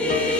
Yeah.